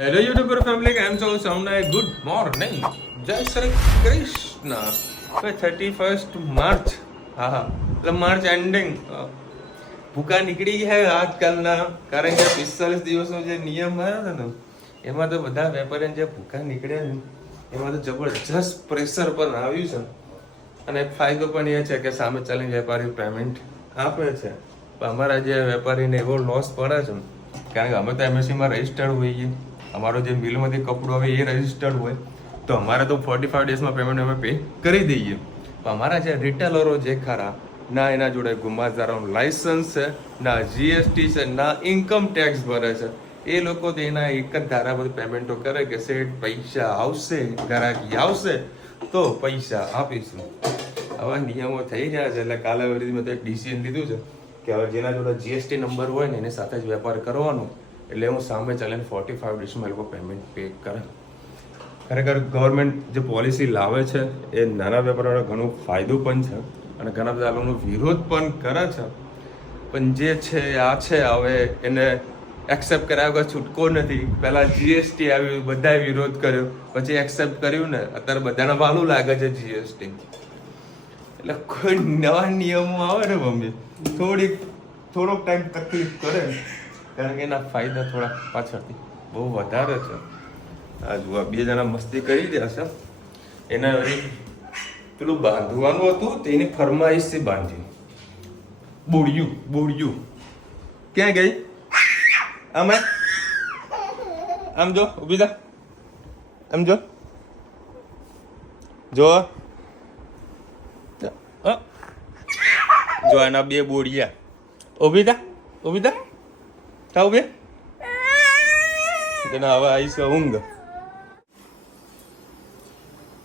Hello YouTuber family, કેમ છો? સૌને ગુડ મોર્નિંગ, જય શ્રી કૃષ્ણ. 31 માર્ચ, હા, એટલે માર્ચ એન્ડિંગ. ભૂકા નીકળી ગયા છે આજકાલના, કારણ કે 45 દિવસનો જે નિયમ આવ્યો હતો ને, એમાં તો બધા વેપારીને જે ભૂકા નીકળ્યા ને, એમાં તો જબરજસ્ત પ્રેશર પણ આવ્યું છે. અને એક ફાયદો પણ એ છે કે સામે ચાલીને વેપારી પેમેન્ટ આપે છે. પણ અમારા જે વેપારીને એવો લોસ પડે છે, કારણ કે અમે તો એમએસસીમાં રજિસ્ટર્ડ હોઈએ, અમારો જે મિલમાંથી કપડું આવે એ રજિસ્ટર્ડ હોય, તો અમારે તો 45 ડેઝમાં પેમેન્ટ અમે પે કરી દઈએ. પણ અમારા જે રિટેલરો જે ખરા, ના એના જોડે ગુમાસ્તારાનું લાયસન્સ છે, ના જીએસટી છે, ના ઇન્કમ ટેક્સ ભરે છે. એ લોકો તો એના એક જ ધારા પર પેમેન્ટો કરે કે શેઠ પૈસા આવશે, ગ્રાહકી આવશે તો પૈસા આપીશું. આવા નિયમો થઈ રહ્યા છે. એટલે કાલે મેં તો એક ડિસિઝન લીધું છે કે હવે જેના જોડે જીએસટી નંબર હોય ને એની સાથે જ વેપાર કરવાનો. એટલે હું સામે ચાલીને 45 ડેઝમાં એ લોકો પેમેન્ટ પે કરે. ખરેખર ગવર્મેન્ટ જે પોલિસી લાવે છે એ નાના વેપારીઓને ઘણો ફાયદો પણ છે, અને ઘણા બધા લોકોનો વિરોધ પણ કરે છે. પણ જે છે આ છે, હવે એને એક્સેપ્ટ કર્યા વગર છૂટકો નથી. પહેલાં જીએસટી આવ્યું, બધાએ વિરોધ કર્યો, પછી એક્સેપ્ટ કર્યું ને, અત્યારે બધાને વાલું લાગે છે જીએસટી. એટલે કોઈ નવા નિયમો આવે ને મમ્મી, થોડોક ટાઈમ તકલીફ કરે, કારણ કે એના ફાયદા થોડા પાછળથી બહુ વધારે છે. આ જુઓ, બે જણા મસ્તી કરી રહ્યા છે. એના પેલું બાંધવાનું હતું, તેની ફરમાઈશથી બાંધી. બોડિયું ક્યાં ગઈ? આમાં આમ જો, ઊભી થા, આમ જો જો એના બે બોડિયા. ઊભી થા ઉભી. હવે આવીશ ઊંઘ.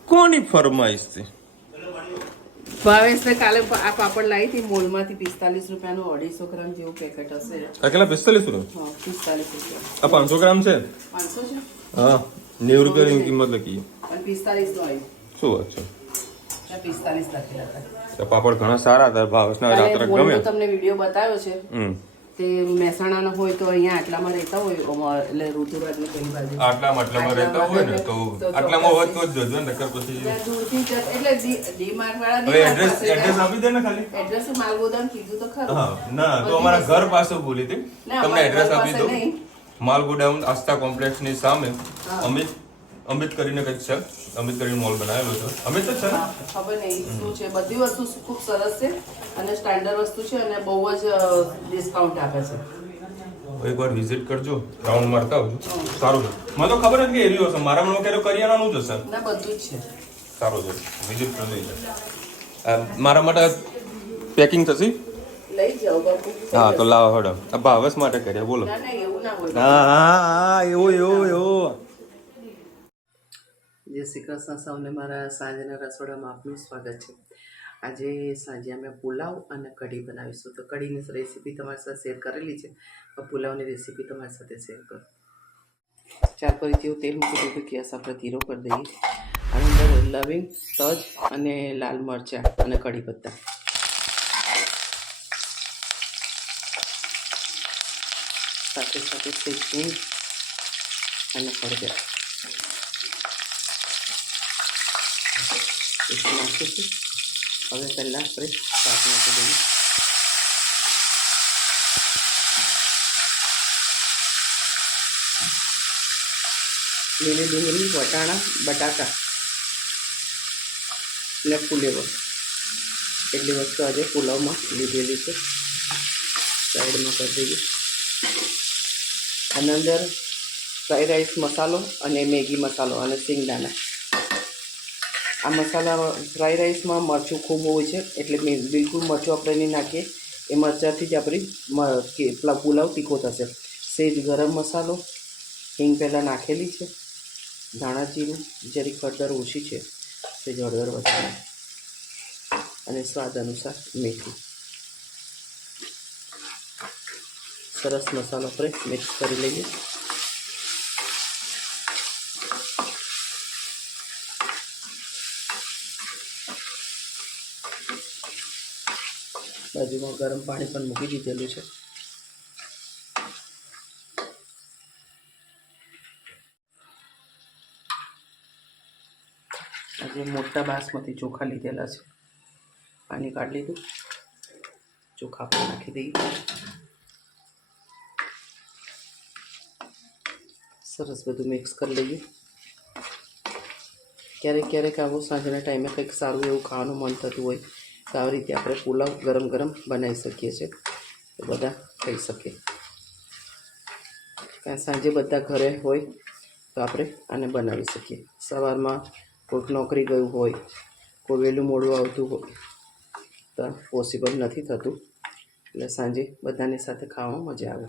કોની ફરમાઈશ છે? ભાવેશ ને કાલે આ પાપડ લાવી હતી મોલમાંથી 45 રૂપિયાનું 250 ગ્રામ જેવું પેકેટ હશે. આ કેટલા? 45 રૂપિયા? હા, 45 રૂપિયા. આ 500 ગ્રામ છે? 500 છે? હા, 90 રૂપિયાની કિંમત લખી. અને 45 નો આવ્યું. શું વાત છે? 45 લખેલા હતા. પાપડ ઘણા સારા હતા. ભાવેશના રાત્રે ગમે. તમને વિડીયો બતાવ્યો છે. તે મહેસાણાના હોય તો અહીંયા આટલામાં રહેતા હોય, એટલે ઋતુરાજની પેલી બાજુ આટલામાં રહેતા હોય ને તો આટલામાં હોય તો જ જોજો, નકર પછી દૂરથી એટલે ડીમાર્ટ વાળા હવે એડ્રેસ આપી દે ને ખાલી. એડ્રેસ માલગોદામ કીધું તો ખરું. હા, ના તો અમારા ઘર પાસે બોલી હતી. તમને એડ્રેસ આપી દઉં. માલગોડાઉન આસ્થા કોમ્પ્લેક્સની સામે અમિત કરીને કંઈક છે. અમિત કરીને મોલ બનાવેલો છે. અમિત જ છે ને? ખબર નહીં શું છે. બધી વસ્તુ ખૂબ સરસ છે અને સ્ટાન્ડર્ડ વસ્તુ છે અને બહુ જ ડિસ્કાઉન્ટ આપે છે. એકવાર વિઝિટ કરજો, રાઉન્ડ મારતા આવજો. સારું છે. મને તો ખબર જ કે એરિયો હશે. મારા મને ક્યારે કરિયાણાનું જ હશે. ના, બધું જ છે. સારું છે, વિઝિટ કરજો. મારા માટે પેકિંગ થશે? લઈ જાઓ બાપુ. હા તો લાવો હડો. આ ભાવેશ માટે કર્યા, બોલો. ના ના, એવું ના હોય. હા એવો. જય શ્રી કૃષ્ણ સૌને. મારા સાંજના રસોડામાં આપનું સ્વાગત છે. આજે સાંજે અમે પુલાવ અને કઢી બનાવીશું. તો કઢીની રેસીપી તમારી સાથે શેર કરેલી છે, તો પુલાવની રેસીપી તમારી સાથે શેર કરું. 4 પરી જેવું તેલ મૂકી દીધું. ગેસ આપણે ધીરો કરી દઈએ. આની અંદર લવિંગ, તજ અને લાલ મરચાં અને કઢી પત્તા. સાથે હિંગ અને હળદર નાખીશું. હવે પહેલાં આપણે શાક નાખી દઈએ. લીલી ડુંગળી, વટાણા, બટાકા ને ફુલેવર એટલી વસ્તુ આજે પુલાવમાં લીધેલી છે. સાઈડમાં કરી દઈએ. આની અંદર ફ્રાઈડ રાઈસ મસાલો અને મેગી મસાલો અને સિંગદાણા. આ મસાલા ફ્રાઈડ રાઈસમાં મરચું ખૂબ હોય છે, એટલે બિલકુલ મરચું આપણે નહીં નાખીએ. એ મરચાંથી જ આપણી પુલાવ તીખો થશે. સેજ ગરમ મસાલો, હિંગ પહેલાં નાખેલી છે, ધાણા જીરું, જરી હળદર ઓછી છે, સેજ હળદર વધારે, અને સ્વાદ અનુસાર મીઠું. સરસ મસાલો આપણે મિક્સ કરી લઈએ. બાજુમાં ગરમ પાણી પણ મૂકી દીધેલું છે. આજે મોટા બાસમતી ચોખા લીધેલા છે. પાણી કાઢી લીધું, ચોખા પણ નાખી દઈએ. સરસ બધું મિક્સ કરી લઈએ. ક્યારેક ક્યારેક આવું સાંજના ટાઈમે કંઈક સારું એવું ખાવાનું મન થતું હોય તો આવી રીતે આપણે પુલાવ ગરમ ગરમ બનાવી શકીએ છીએ, તો બધા ખાઈ શકીએ. કારણ સાંજે બધા ઘરે હોય તો આપણે આને બનાવી શકીએ. સવારમાં કોઈક નોકરી ગયું હોય, કોઈ વહેલું મોડું આવતું હોય તો પોસિબલ નથી થતું, એટલે સાંજે બધાની સાથે ખાવામાં મજા આવે.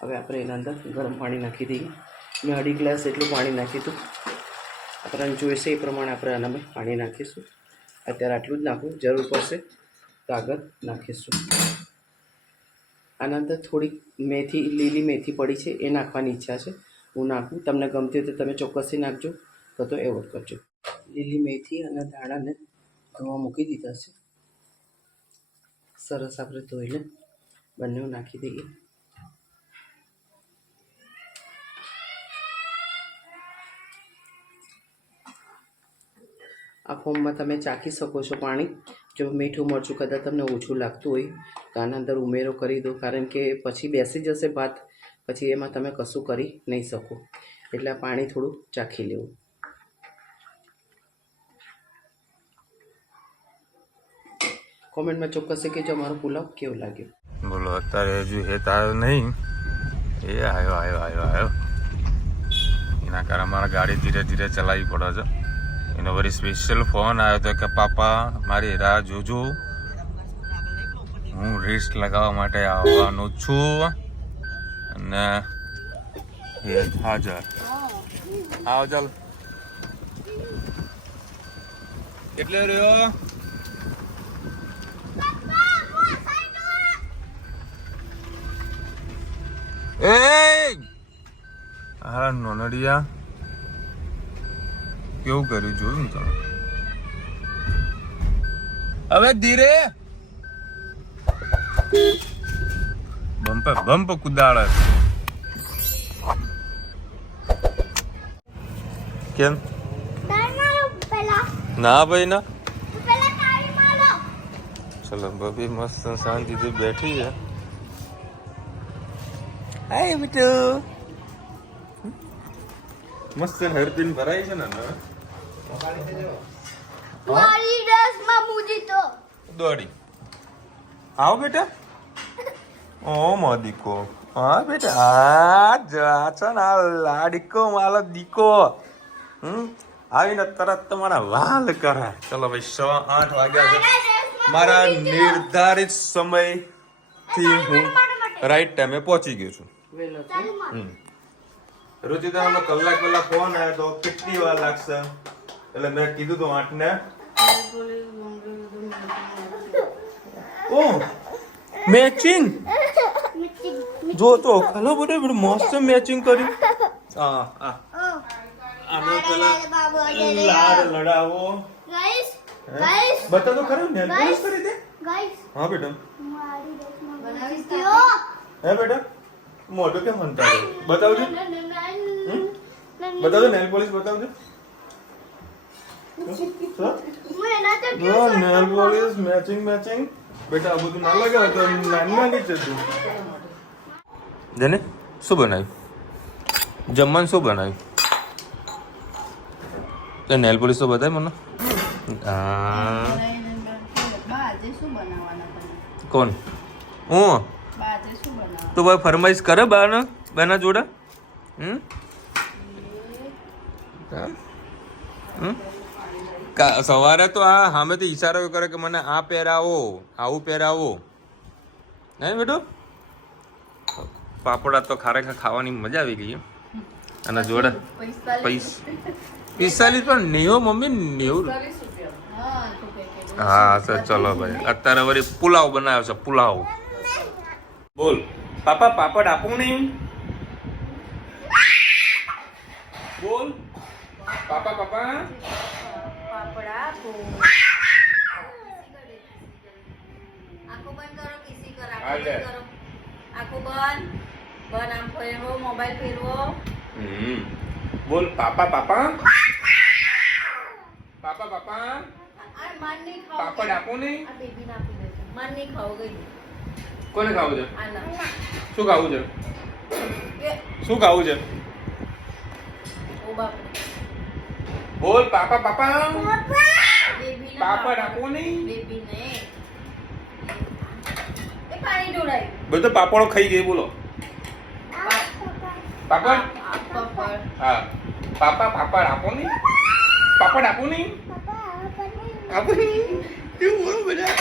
હવે આપણે એના અંદર ગરમ પાણી નાખી દઈએ. મેં 2.5 ગ્લાસ એટલું પાણી નાખ્યું હતું. આપણને જોઈશે એ પ્રમાણે આપણે આનામાં પાણી નાખીશું. અત્યારે આટલું જ નાખવું, જરૂર પડશે તો આગળ નાખીશું. આના અંદર થોડીક મેથી, લીલી મેથી પડી છે એ નાખવાની ઈચ્છા છે, હું નાખું. તમને ગમતી હોય તો તમે ચોક્કસથી નાખજો, તો એવોર્ડ કરજો. લીલી મેથી અને દાણાને ધોવા મૂકી દીધા છે. સરસ આપણે ધોઈને બંને નાખી દઈએ. આ ફોર્મમાં તમે ચાખી શકો છો પાણી. જો મીઠું મરચું કદાચ તમને ઓછું લાગતું હોય તો આના અંદર ઉમેરો કરી દો, કારણ કે પછી બેસી જશે ભાત, પછી એમાં તમે કશું કરી નહીં શકો. એટલે આ પાણી થોડું ચાખી લેવું. કોમેન્ટમાં ચોક્કસ કહેજો અમારો પુલાવ કેવો લાગ્યો. બોલો, અત્યારે હજુ હેત આવ્યો નહીં. એ આવ્યો. એના કારણે અમારે ગાડી ધીરે ધીરે ચલાવવી પડે છે. એનો વળી સ્પેશિયલ ફોન આવ્યો હતો કે પાપા મારી રાહ જોજો, હું રેસ્ટ લગાવવા માટે આવવાનો છું. અને હાજર આવો, ચાલ. કેટલે રહ્યો? એ હા નોનડિયા, કેવું કર્યું જોયું ને તમે? હવે ધીરે બમ્પ કુદાડે. કેમ? ના ભાઈ ના. ચલો બબી મસ્ત શાંતિથી બેઠી છે. હાય બેટુ, મસ્ત હેરપિન ભરાઈ છે ને. મારી ડ્રેસમાં મૂજી તો દોડી આવો બેટા. ઓ મોદીકો, હા બેટા, આ જા છે ને આ લાડીકો મારો દીકો. આવીને તરત તમારા વાલ કરાય. ચલો ભાઈ, 8:15 વાગ્યા છે. મારા નિર્ધારિત સમયથી હું રાઈટ ટાઈમે પહોંચી ગયો છું. વહેલો છે. રુચિતાનો કલાક પહેલા ફોન આવ્યો તો કેટલી વાર લાગશે, એટલે મેં કીધું તો 8 ને. ઓ મેચિંગ જો તો ખલો બધું મસ્ત મેચિંગ કર્યું. હા આનો પેલા લાડ લડાવો. ગાઈસ બતા તો ખરું ને પોલીસ કરી દે. ગાઈસ હા બેટા, મારી ડ્રેસમાં બનાવી દો. હે બેટા, મોઢું કેમ હંતા છે? બતાવજો, બતાવજો, નેલ પોલિશ બતાવજો. નેલ પોલિશ મેચિંગ બેટા, આ બધું ના લગાવે તો નાની જ હતું. જેને શું બનાવ્યું? જમવાનું શું બનાવ્યું? તો નેલ પોલિશ તો બતાય મને. કોણ? હું તો ભાઈ ફરમાઈશ કરે બાના જોડે. સવારે તો આ સામેથી ઈશારો કરે કે મને આ પહેરાવો, આવું પહેરાવો. નહીં બેટું? પાપડા તો ખરેખર ખાવાની મજા આવી ગઈ. અને જોડે 45 પણ 90 મમ્મી 90. હા સર, ચલો ભાઈ. અત્યારે વળી પુલાવ બનાવ્યો છે, પુલાવ. બોલ પાપા, પાપડ આપું નહીં? બોલ પાપા, પાપા પાપડા આપો. આંખો બંધ કરો, કિસી કરો. આંખો બંધ, આમ ફેરવો, મોબાઈલ ફેરવો. બોલ પાપા, પાપા, પાપા. પાપા આ માન નહીં ખાવ પાપડ આપો ને. આ બેબી ના આપી દેજો માન નહીં ખાવ ગઈ કોને ખાવું છે? આ ના શું ખાવું છે? એ શું ખાવું છે? ઓ બાપ બોલ પાપા પાપા બેબી ના પાપડ આપો ને. બેબી ને એ પાણી ઢોળાય બધો પાપડો ખાઈ ગઈ બોલો. પાપડ પાપડ હા પાપા પાપડ આપો ને. પાપડ આપો ને. આપો ને. કેવું બોલો બધા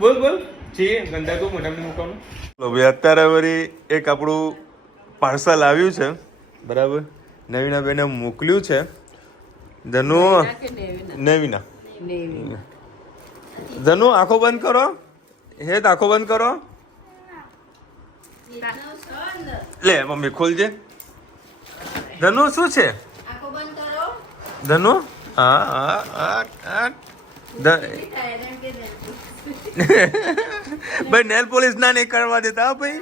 બોલ બોલ છે ગંદા તો મોટા મૂકવાનું. ભાઈ અત્યારે વળી એક આપણું પાર્સલ આવ્યું છે બરાબર. નવીના બેને મોકલ્યું છે. ધનુ નવીના ધનુ આંખો બંધ કરો. હેત આંખો બંધ કરો. લે મમ્મી ખોલજે. ધનુ શું છે? આંખો બંધ કરો ધનુ હા હા હા હા ભાઈ નેલ પોલિશ ના નહીં કરવા દેતા હા ભાઈ.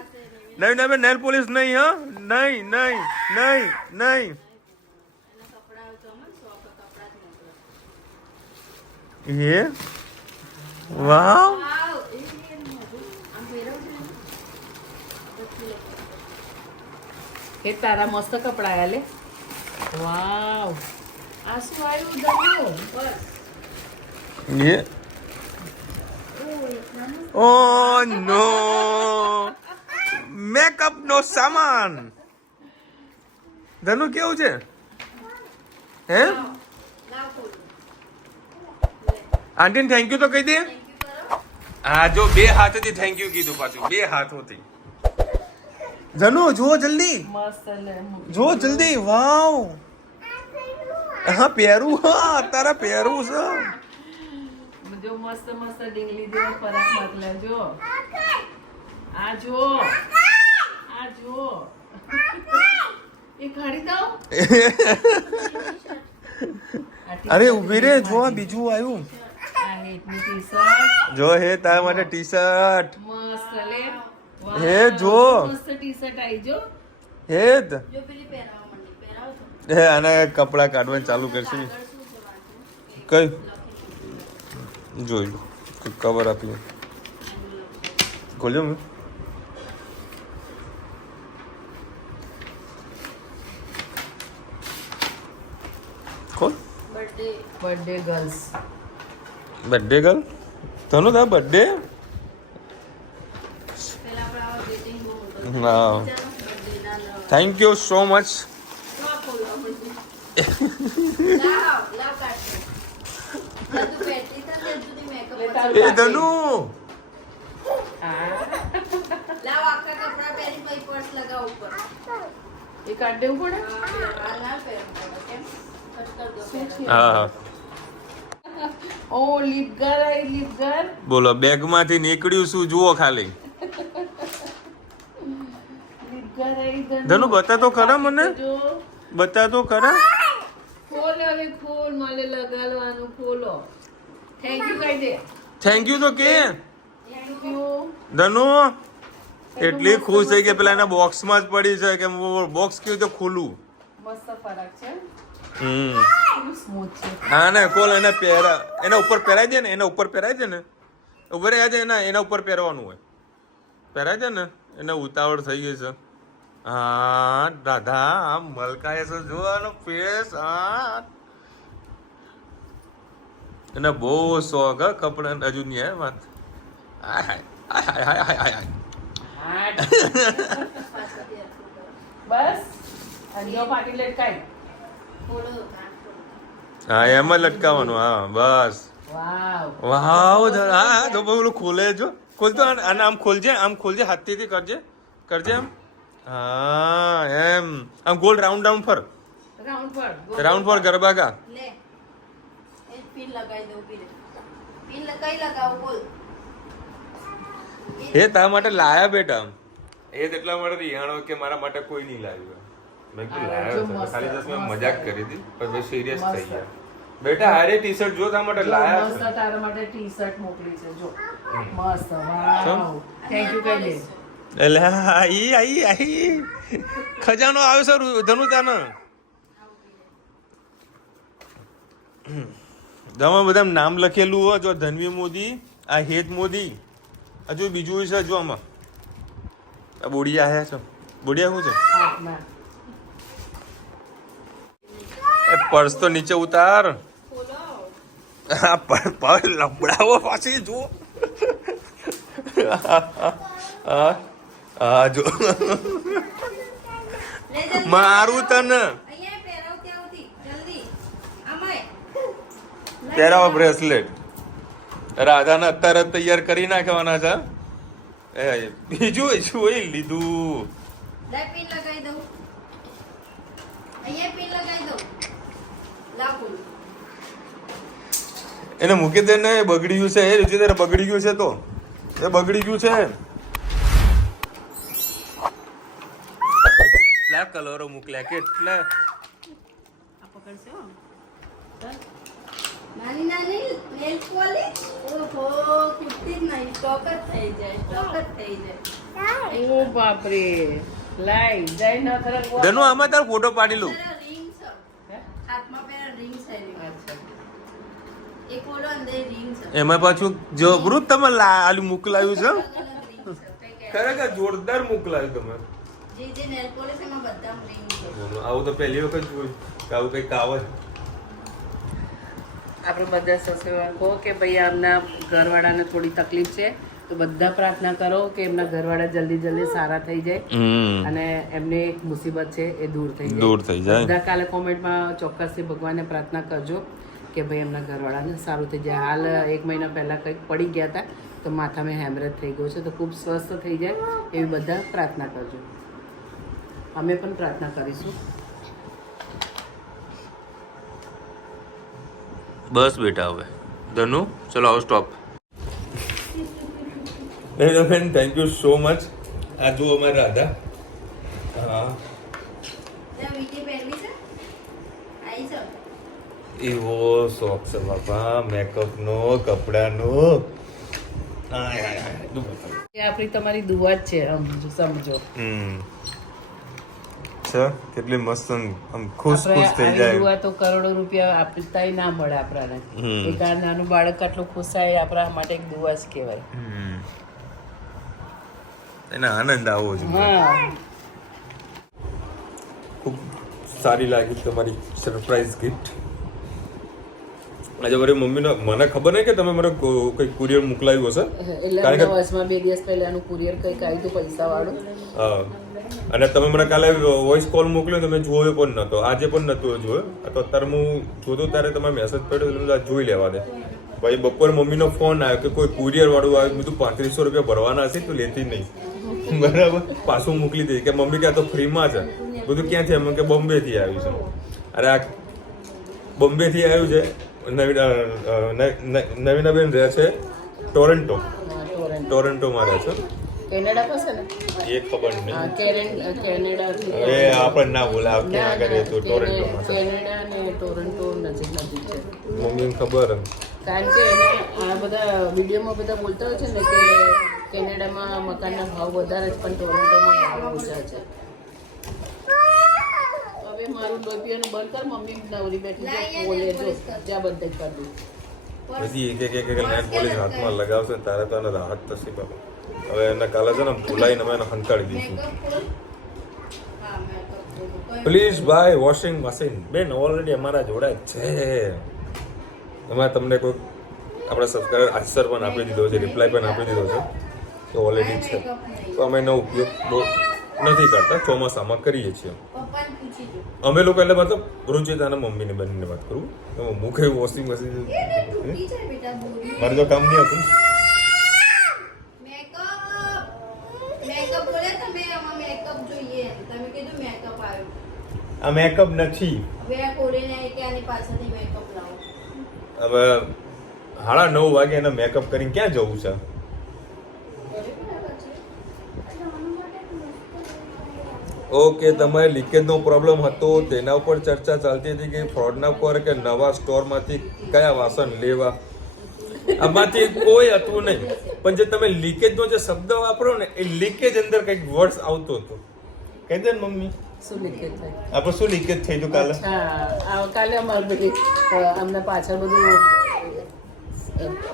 નહીં ના ભાઈ નેલ પોલિશ નહીં હા. નહીં નહીં નહીં નહીં. એ વાવ એ તારા મસ્ત કપડા આયા લે. વાવ આ શું આવ્યું દમો બસ. એ ઓ નો મેકઅપ નો સામાન. ધનુ કેવું છે હે? આંટીને થેન્ક યુ તો કહી દે. હા જો બે હાથથી થેન્ક યુ કીધું પાછું બે હાથોથી. ધનુ જુઓ જલ્દી મસ્ત લે જો જલ્દી વાવ. હા પહેરું હા તારા પહેરું છે. જો મસ્ત મસ્ત ડીંગલી જેવો ફરક મતલે જો આ જો આ જો એ કાઢી દઉં. અરે ઉભી રે જો આ બીજું આવ્યું. આ હેટની ટી-શર્ટ જો હે તારા માટે ટી શર્ટ. મસ્ત લે. હે જો મસ્ત ટી-શર્ટ આવી જો. હેત જો પેલી પહેરાવા માંડી પહેરાવો છો હે આને કપડા કાઢવાનું ચાલુ કરશે. કઈ જોઈ લો કવર આપી ખોલ્યો મેં. ખોલ. બર્થડે ગર્લ્સ બર્થડે ગર્લ તનો તારો બર્થડે. પહેલા આપણે આવા ડેટિંગ બહુ હતો હા બર્થડે ના લો થેન્ક યુ સો મચ. લાવ કાઢ બધું બેટરી તો તે જુદી મેકઅપ તારું એ ધનુ હા લાવ આખા કપડા પહેરી પછી પર્સ લગાવ ઉપર એ કાઢ દેવું પડે. આ ના પહેરવું પડે કેમ કટ કર દો શું છે? હા ઓ લીપગર આઈ લીપગર. બોલો બેગ માંથી નીકળ્યું શું જુઓ ખાલી. લીપગર આઈ ધનુ બતા તો ખરા મને. જો બતા તો ખરા. ખોલ હવે ખોલ માલે લગાડવાનું ખોલો. થેન્ક યુ કહી દે. થેન્ક યુ તો કે થેન્ક યુ. ધનુ એટલી ખુશ થઈ ગઈ પેલા એના બોક્સ માં જ પડી છે કે બોક્સ કેવું તો ખુલ્લું. મસ્ત ફરક છે. હમ સ્મૂથ છે. હા ને કોલ એને પહેરા એના ઉપર પહેરાઈ દે ને એના ઉપર પહેરાઈ દે ને ઉપર યાદ એના ઉપર પહેરવાનું હોય. પહેરાઈ દે ને એને ઉતાવળ થઈ ગઈ છે. હા દાદા આમ મલકાય છે જોવાનો ફેસ. હા એને બહુ શોખ હા કપડા હજુ નહીં આવે વાત. બસ અને જો પાટી લટકાઈ. ખોલો કાઢ ખોલો હા એમ જ લટકાવવાનું. હા બસ વાવ વાવ હા તો પેલું ખોલે જો ખોલતો અને આમ ખોલજે હાથથી કરજે એમ. હા એમ આમ ગોલ રાઉન્ડ ફર રાઉન્ડ પર ગરબા ગા. લે એ પિન લગાવી દઉં પિન પિન કઈ લગાવું બોલ એ તારા માટે લાયા બેટા. એ જ એટલા માટે રિયાણો કે મારા માટે કોઈ નહીં લાવ્યું. મેં કીધું લાવ્યો છે ખાલી જસ્ટ મેં મજાક કરી હતી પણ મેં સિરિયસ થઈ ગયા. બેટા હારે ટી શર્ટ જો તારા માટે લાયા મસ્ત છે. તારા માટે ટી-શર્ટ મોકલી છે જો મસ્ત વાવ થેન્ક યુ કહી દે. એટલે આઈ ખજાનો આવ્યો છે ધનુતાનો. આમાં બધા નામ લખેલું હોય જો ધનવી મોદી, આ હેત મોદી, હજુ બીજું છે જો આમાં આ બોડિયા હે છે. બોડિયા શું છે? હાથમાં એ પર્સ તો નીચે ઉતાર. ખોલો. આ પગ લબડાવો પાછી જો. હા જો લે જલ્દી. મારું તને અહીંયા પહેરાવ ત્યાંથી જલ્દી આમાય પહેરાવો બ્રેસલેટ. રાધાને અત્યારે જ તૈયાર કરી નાખવાના છે. એ બીજું જોઈ લીધું. લે પિન લગાવી દઉં અહીંયા પિન લગાવી દઉં લાગુ એને મૂકી દે ને. બગડી ગયું છે એ રુચિ બગડી ગયું છે તો એ બગડી ગયું છે. બ્લેક કલરો મોકલ્યા કેટલા આ પકડશે હો નાની નાની નેલ પોલિશ ઓહો ખૂટતી જ નહીં સ્ટોક જ થઈ જાય ઓ બાપરે લાઈ જાય ના ખરા ધનુ આમાં તાર ફોટો પાડી લઉં. રિંગ છે હાથમાં પહેલા રિંગ છે એક ઓલો અંદર રિંગ છે એમાં પાછું જબરું તમે આલું મોકલાયું છે. અલગ અલગ ring છે. ખરેખર જોરદાર મોકલાયું તમે. જે નેલ પોલિશ એમાં બધા રિંગ છે આવું તો પહેલી વખત જોયું કે આવું કંઈક આવે. આપણે બધા સસરા કહો કે ભાઈ આમના ઘરવાળાને થોડી તકલીફ છે તો બધા પ્રાર્થના કરો કે એમના ઘરવાળા જલ્દી જલ્દી સારા થઈ જાય અને એમને એક મુસીબત છે એ દૂર થઈ જાય. બધા કાલે કોમેન્ટમાં ચોક્કસથી ભગવાનને પ્રાર્થના કરજો કે ભાઈ એમના ઘરવાળાને સારું થઈ જાય. હાલ 1 મહિના પહેલાં કંઈક પડી ગયા હતા તો માથામાં હેમરેજ થઈ ગયો છે તો ખૂબ સ્વસ્થ થઈ જાય એવી બધા પ્રાર્થના કરજો. અમે પણ પ્રાર્થના કરીશું. બસ બેટા હવે ધનુ ચલો આવો stop. Thank you so much. આ જુઓ અમારી રાધા. હા ત્યાં વીટી પહેરવી છે આઈ છે એવો શોખ છે બાપા મેકઅપનો કપડાનો. એ આપણી તમારી દુઆ જ છે સમજો. છે કેટલી મસ્ત આમ ખુશ આપણે ખુશ થઈ આવી જાય. દુઆ તો કરોડો રૂપિયા આપતા ના મળે આપણાને. એક આ નાનું બાળક આટલું ખુશ થાય એ આપણા માટે એક દુઆ જ કહેવાય. એને આનંદ આવવો જોઈએ. હા ખૂબ સારી લાગી તમારી સરપ્રાઈઝ ગિફ્ટ. આજે મારી મમ્મીનો મને ખબર નહીં કે તમે મારે કંઈક કુરિયર મોકલાવ્યું હશે. એટલે કારણ કે વર્ષમાં 2 દિવસ પહેલા એનું કુરિયર કંઈક આવ્યું હતું પૈસા વાળું. હા અને તમે મને કાલે વોઇસ કોલ મોકલ્યો તમે જોયો પણ નહોતો. આજે પણ નહોતો જોયો. તો અત્યારે હું જોતો ત્યારે તમારે મેસેજ પડ્યો એટલે આ જોઈ લેવા દે. ભાઈ બપોર મમ્મીનો ફોન આવ્યો કે કોઈ કુરિયર વાળું આવ્યું. મેં કીધું 3500 રૂપિયા ભરવાના હશે તો લેતી નહીં. બરાબર પાછું મોકલી દે કે મમ્મી કે આ તો ફ્રીમાં છે. બધું ક્યાંથી એમ કે બોમ્બેથી આવ્યું છે. અરે આ બોમ્બેથી આવ્યું છે. નવીનાબેન રહે છે ટોરન્ટોમાં રહે છે. કેનેડા પાસે ને એ ખબર નહીં. કેનેડા હવે આપણે ના બોલાવ ક્યાં આગળ એ તો ટોરન્ટોમાં છે. કેનેડા ને ટોરન્ટો નજીક નજીક છે. મમ્મીને ખબર. કારણ કે એને આ બધા વિડીયોમાં બધા બોલતા હોય છે ને કે કેનેડામાં મકાનના ભાવ વધારે છે પણ ટોરન્ટોમાં ભાવ ઓછા છે. હવે મારું લોહીનું બંધ કર મમ્મી નવરી બેઠી છે બોલે જો જ્યાં બંધ જ કરી દઉં. બધી એક નેટ પોલીસ હાથમાં લગાવશે ને તારે તો એને રાહત થશે બાબા. હવે એને કાલે છે ને ભૂલાઈને અમે એને હંતાડી દઈશું. હા makeup please by washing machine. બેન ઓલરેડી અમારા જોડે જ છે. એમાં તમને કોઈ આપણા સબસ્ક્રાઈબર આન્સર પણ આપી દીધો છે, રિપ્લાય પણ આપી દીધો છે તો ઓલરેડી છે. તો અમે એનો ઉપયોગ બહુ નથી કરતા, ચોમાસામાં કરીએ છીએ પપ્પાને પૂછી જો અમે લોકો. એટલે મતલબ રુચિતા અને મમ્મીને બંનેને વાત કરું. મુખે વોશિંગ મશીન તૂટી જાય બેટા બોલી મારે જો કામ નહીં હતું. મેકઅપ બોલે તમે આમાં મેકઅપ જોઈએ તમે કીધું મેકઅપ આવ્યો આ મેકઅપ નથી. હવે આ કોરીને કે આની પાછળથી મેકઅપ લાવો હવે 9:30 વાગે એને મેકઅપ કરીને ક્યાં જવું છે? ઓકે, તમારે લીકેજનો પ્રોબ્લેમ હતો તેના ઉપર ચર્ચા ચાલતી હતી કે ફ્રોડના પર કે નવા સ્ટોરમાંથી કયા વાસણ લેવા. આમાંથી કોઈ હતું નહીં. પણ જે તમે લીકેજનો જે શબ્દ વાપરો ને એ લીકેજ અંદર કંઈક વર્ડ્સ આવતો હતો. કહી દે ને મમ્મી. શું લીકેજ થાય? આપણે શું લીકેજ થઈ હતું કાલે? હા કાલે અમારે બધી અમને પાછળ બધું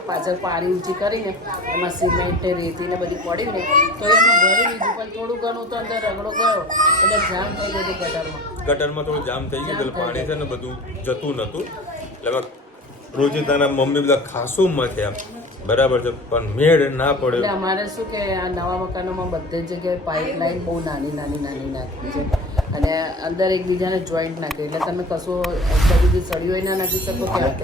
પાછળ પારી ઊંચી કરીને એમાં સિમેન્ટ રેતી ને બધી પડી ને તો એમાં ભરી લીધું પણ થોડું ઘણું તો અંદર રગડો ગયો એટલે જામ થઈ ગયું ગટરમાં. ગટરમાં થોડું જામ થઈ ગયું, પેલું પાણી છે ને બધું જતું નતું. એટલે રોજે તારા મમ્મી બધા ખાસું મથ્યા, બરાબર છે, પણ મેળ ના એટલે પડ્યો. અમારે શું કે આ નવા મકાનોમાં બધી જ જગ્યાએ પાઇપલાઇન બહુ નાની નાખી છે અને અંદર એકબીજાને જોઈન્ટ નાખી એટલે તમે કશો બધી સળીઓ ના નાખી શકો ત્યાં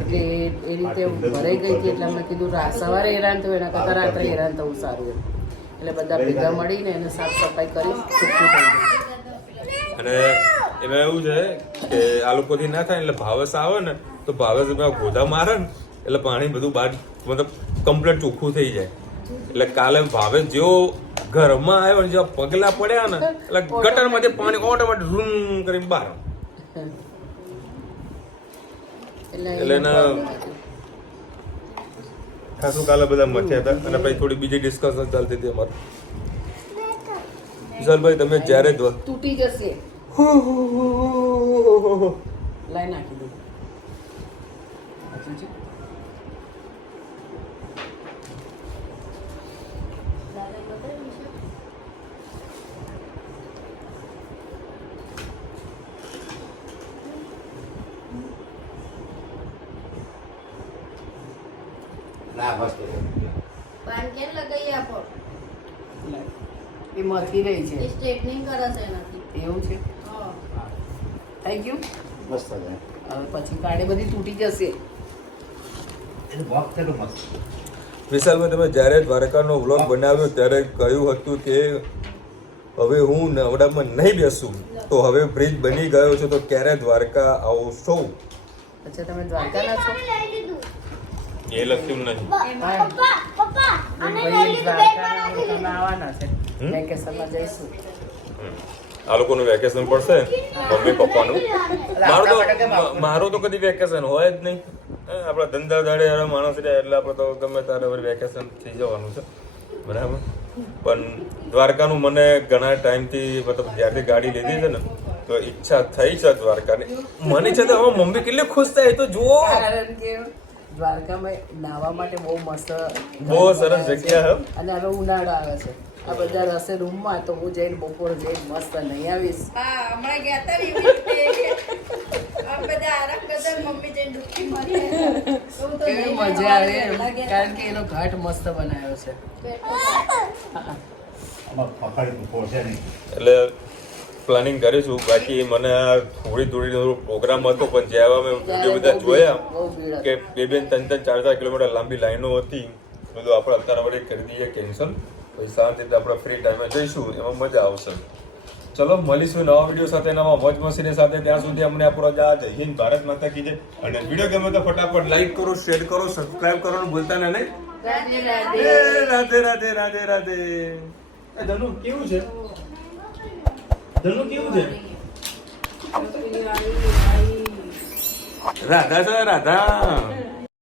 એટલે એ રીતે ભરાઈ ગઈ હતી. એટલે અમે કીધું સવારે હેરાન થયું એના કરતાં રાત્રે હેરાન થવું સારું એમ. એટલે બધા ભેગા મળીને એને સાફ સફાઈ કરી ચોખ્ખું થઈ ગયું. અને એમાં એવું છે કે આ લોકોથી ના થાય એટલે ભાવસ આવે ને તો ભાવસ એમાં ગોધા મારે ને એટલે પાણી બધું બહાર મતલબ કમ્પ્લીટ ચોખ્ખું થઈ જાય. એટલે કાલે ભાવેશ જેવો ઘરમાં આવ્યો ને જેવા પગલા પડ્યા ને એટલે ગટરમાંથી પાણી ઓટોમેટિક રૂમ કરીને બહાર. એટલે એના ખાસું કાલે બધા મથ્યા હતા. અને પછી થોડી બીજી ડિસ્કશન ચાલતી હતી અમારે. વિશાલભાઈ તમે જ્યારે તૂટી જશે લાઈ નાખી દઉં. બાન કેમ લગાઈ આપો? એ મથી રહી છે. એ સ્ટ્રેટનિંગ કરે છે એનાથી. એવું છે? હા. થઈ ગયું મસ્ત. હવે પછી કાઢે બધી તૂટી જશે. વિશાલભાઈ તમે જ્યારે દ્વારકાનો વ્લોગ બનાવ્યો ત્યારે કહ્યું હતું કે હવે હું નવડામાં નહીં બેસું, તો હવે બ્રિજ બની ગયો છે તો ક્યારે દ્વારકા આવશો? અચ્છા તમે દ્વારકાના છો? એ લખ્યું નહીં. આવવાના છે વેકેશનમાં જઈશું. આ લોકોનું વેકેશન પડશે, મમ્મી પપ્પાનું. મારું તો કદી વેકેશન હોય જ નહીં. આપણા ધંધા દાડે વાળા માણસ રહ્યા એટલે આપણે તો ગમે ત્યારે વેકેશન થઈ જવાનું છે, બરાબર. પણ દ્વારકાનું મને ઘણા ટાઈમથી મતલબ જ્યારથી ગાડી લીધી છે ને તો ઈચ્છા થઈ છે દ્વારકાની. મને છે તો હવે મમ્મી કેટલી ખુશ થાય એ તો જુઓ. કારણ કે દ્વારકામાં નાહવા માટે બહુ મસ્ત બહુ સરસ જગ્યા છે. અને હવે ઉનાળો આવે છે. આ બધા રસે રૂમમાં તો હું જઈને બપોર જઈને મસ્ત નહીં આવીશ. હા હમણાં ગયા હતા ને એવી રીતે આ બધા આરામ કરતા મમ્મી જઈને ડૂબકી મારી. કેવી મજા આવે એમ. કારણ કે એનો ઘાટ મસ્ત બનાવ્યો છે. એટલે પ્લાનિંગ કરીશું. બાકી મને આ થોડી પ્રોગ્રામ હતો પણ જ્યાં અમે વિડીયો બધા જોયા કે 2-2, 3-3, 4-4 કિલોમીટર લાંબી લાઈનો હતી, બધું આપણે અત્યારે વડે કરી દઈએ કેન્સલ. પછી શાંતિથી આપણે ફ્રી ટાઈમે જઈશું, એમાં મજા આવશે. ચલો મળીશું નવા વિડીયો સાથે, નવા મોજ મસ્તીની સાથે. ત્યાં સુધી અમને આપણો જય હિન્દ, ભારત માતા કી જય. અને વિડીયો ગમે તો ફટાફટ લાઈક કરો, શેર કરો, સબસ્ક્રાઇબ કરવાનું ભૂલતા નહીં. રાધે રાધે. રાધે રાધે રાધે રાધે. ધનુ કેવું છે? ધનુ કેવું છે? રાધા છે રાધા.